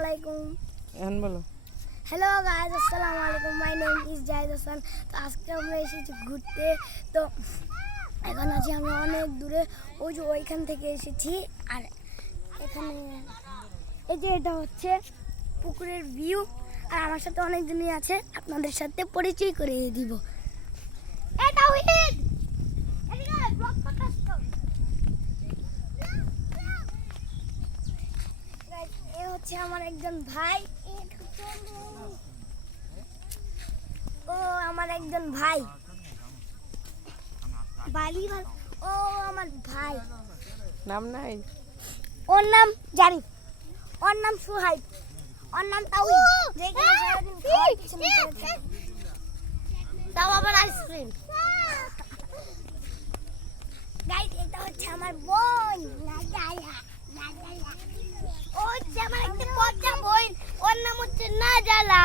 আলাইকুম। এখন বলো। হ্যালো গাইস, আসসালামু আলাইকুম। My name is Zahid Hasan. তো আজকে আমরা এসেছি ঘুরতে। তো এখন আছি আমরা অনেক দূরে, ওই যে ওইখান থেকে এসেছি। আর এখানে এই যে এটা হচ্ছে পুকুরের ভিউ। আর আমার সাথে অনেকজনই আছে, আপনাদের সাথে পরিচয় করিয়ে দিব। এটা উইড এদিকে ব্লক ফোকাস কর। এ হচ্ছে আমার একজন ভাই। ও আমার একজন ভাই বালি ভাই। ও আমার ভাই, নাম নাই? ওর নাম জারিফ, ওর নাম সুহাইব, ওর নাম তাওহিদ। যেখানে সারাদিন খাওয়ার পিছনে পড়ে থাকে। তাও আবার আইসক্রিম। গাইস, এটা হচ্ছে আমার বোন নাজায়া। ও হচ্ছে আমার একটা পচা বোন, ওর নাম হচ্ছে নাজালা।